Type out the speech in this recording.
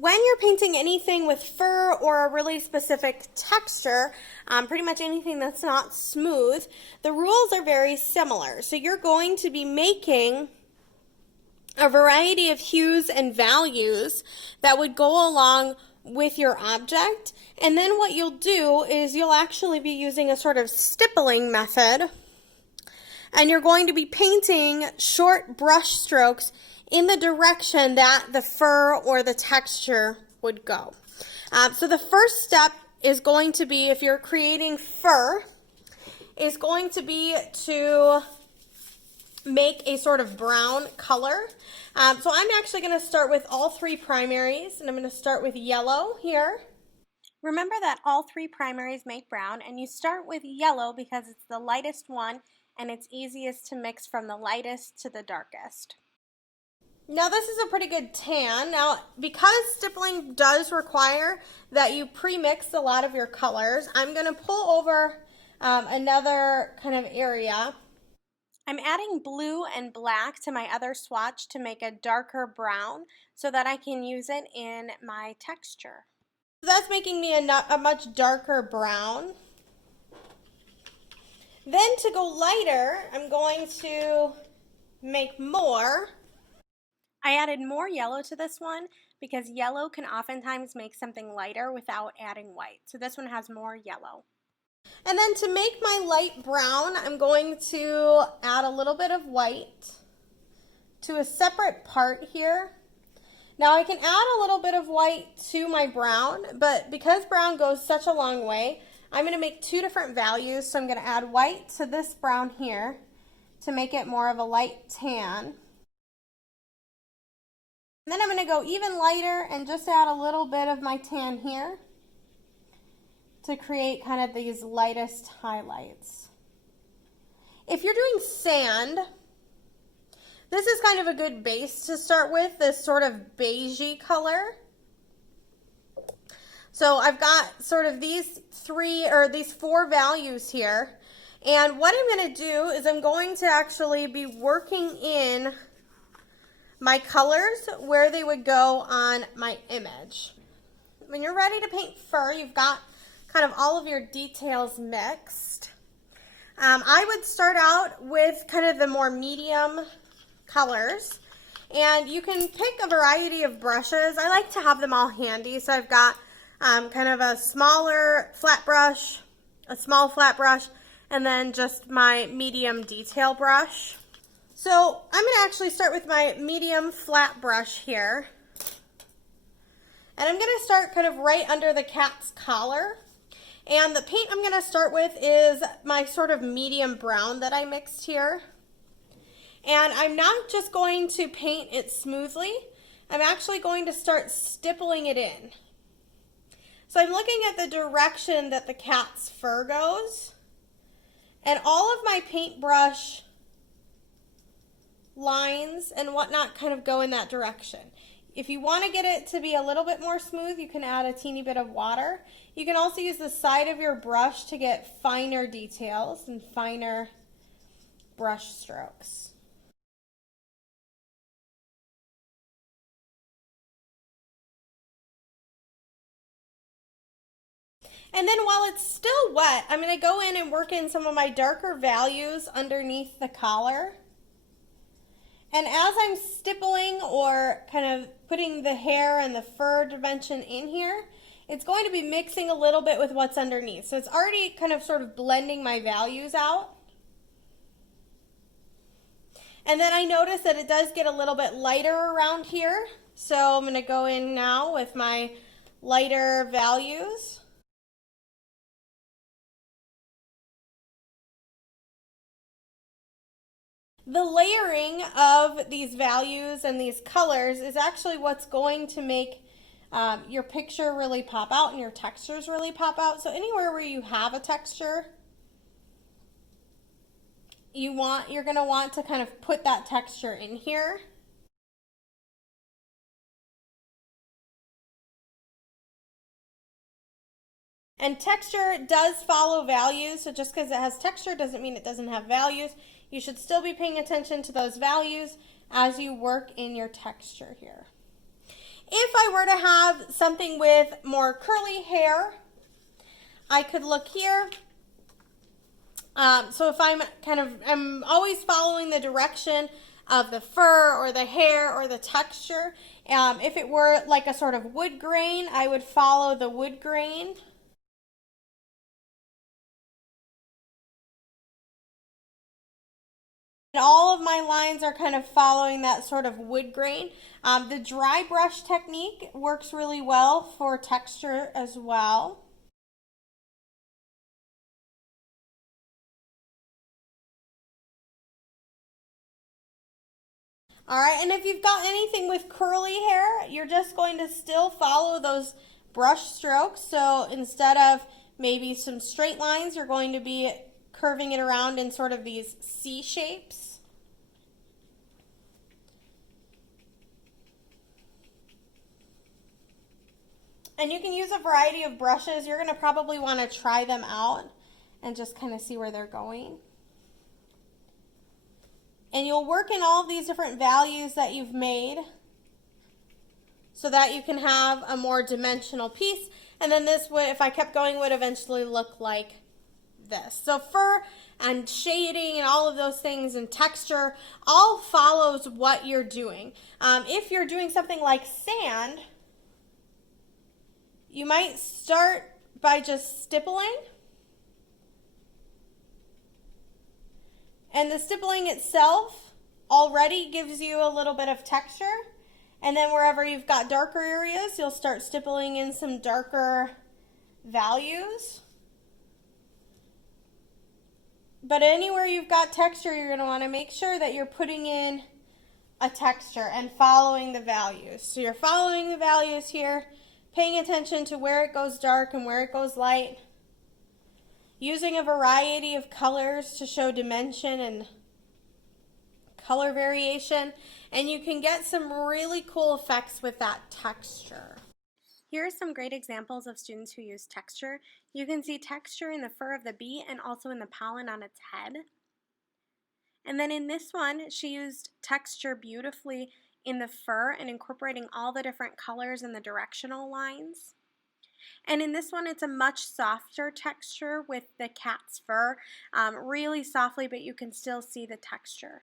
when you're painting anything with fur or a really specific texture, pretty much anything that's not smooth, the rules are very similar. So you're going to be making a variety of hues and values that would go along with your object. And then what you'll do is you'll actually be using a sort of stippling method, and you're going to be painting short brush strokes in the direction that the fur or the texture would go. So the first step is going to be, if you're creating fur, is going to be to make a sort of brown color. So I'm actually going to start with all three primaries, and I'm going to start with yellow here. Remember that all three primaries make brown, and you start with yellow because it's the lightest one and it's easiest to mix from the lightest to the darkest. Now this is a pretty good tan. Now because stippling does require that you pre-mix a lot of your colors, I'm going to pull over another kind of area. I'm adding blue and black to my other swatch to make a darker brown so that I can use it in my texture. So that's making me a much darker brown. Then to go lighter, I'm going to make more. I added more yellow to this one because yellow can oftentimes make something lighter without adding white. So this one has more yellow. And then to make my light brown, I'm going to add a little bit of white to a separate part here. Now I can add a little bit of white to my brown, but because brown goes such a long way, I'm going to make two different values. So I'm going to add white to this brown here to make it more of a light tan. And then I'm going to go even lighter and just add a little bit of my tan here to create kind of these lightest highlights. If you're doing sand, this is kind of a good base to start with, this sort of beigey color. So I've got sort of these four values here. And what I'm going to do is I'm going to actually be working in my colors where they would go on my image. When you're ready to paint fur, you've got kind of all of your details mixed. I would start out with kind of the more medium colors, and you can pick a variety of brushes. I like to have them all handy, so I've got kind of a smaller flat brush, a small flat brush, and then just my medium detail brush. So I'm going to actually start with my medium flat brush here, and I'm going to start kind of right under the cat's collar. And the paint I'm going to start with is my sort of medium brown that I mixed here. And I'm not just going to paint it smoothly, I'm actually going to start stippling it in. So I'm looking at the direction that the cat's fur goes, and all of my paintbrush lines and whatnot kind of go in that direction. If you want to get it to be a little bit more smooth, you can add a teeny bit of water. You can also use the side of your brush to get finer details and finer brush strokes. And then while it's still wet, I'm going to go in and work in some of my darker values underneath the collar. And as I'm stippling or kind of putting the hair and the fur dimension in here, it's going to be mixing a little bit with what's underneath. So it's already kind of sort of blending my values out. And then I notice that it does get a little bit lighter around here. So I'm going to go in now with my lighter values. The layering of these values and these colors is actually what's going to make your picture really pop out and your textures really pop out. So anywhere where you have a texture, you're going to want to kind of put that texture in here. And texture does follow values, so just because it has texture doesn't mean it doesn't have values. You should still be paying attention to those values as you work in your texture here. If I were to have something with more curly hair, I could look here. So if I'm always following the direction of the fur or the hair or the texture. If it were like a sort of wood grain, I would follow the wood grain. And all of my lines are kind of following that sort of wood grain. The dry brush technique works really well for texture as well. All right, and if you've got anything with curly hair, you're just going to still follow those brush strokes. So instead of maybe some straight lines, you're going to be curving it around in sort of these C shapes. And you can use a variety of brushes. You're going to probably want to try them out and just kind of see where they're going. And you'll work in all of these different values that you've made so that you can have a more dimensional piece. And then this would, if I kept going, would eventually look like this. So fur and shading and all of those things and texture all follows what you're doing. If you're doing something like sand, you might start by just stippling. And the stippling itself already gives you a little bit of texture. And then wherever you've got darker areas, you'll start stippling in some darker values. But anywhere you've got texture, you're going to want to make sure that you're putting in a texture and following the values. So you're following the values here, paying attention to where it goes dark and where it goes light. Using a variety of colors to show dimension and color variation, and you can get some really cool effects with that texture. Here are some great examples of students who use texture. You can see texture in the fur of the bee and also in the pollen on its head. And then in this one, she used texture beautifully in the fur and incorporating all the different colors and the directional lines. And in this one, it's a much softer texture with the cat's fur, really softly, but you can still see the texture.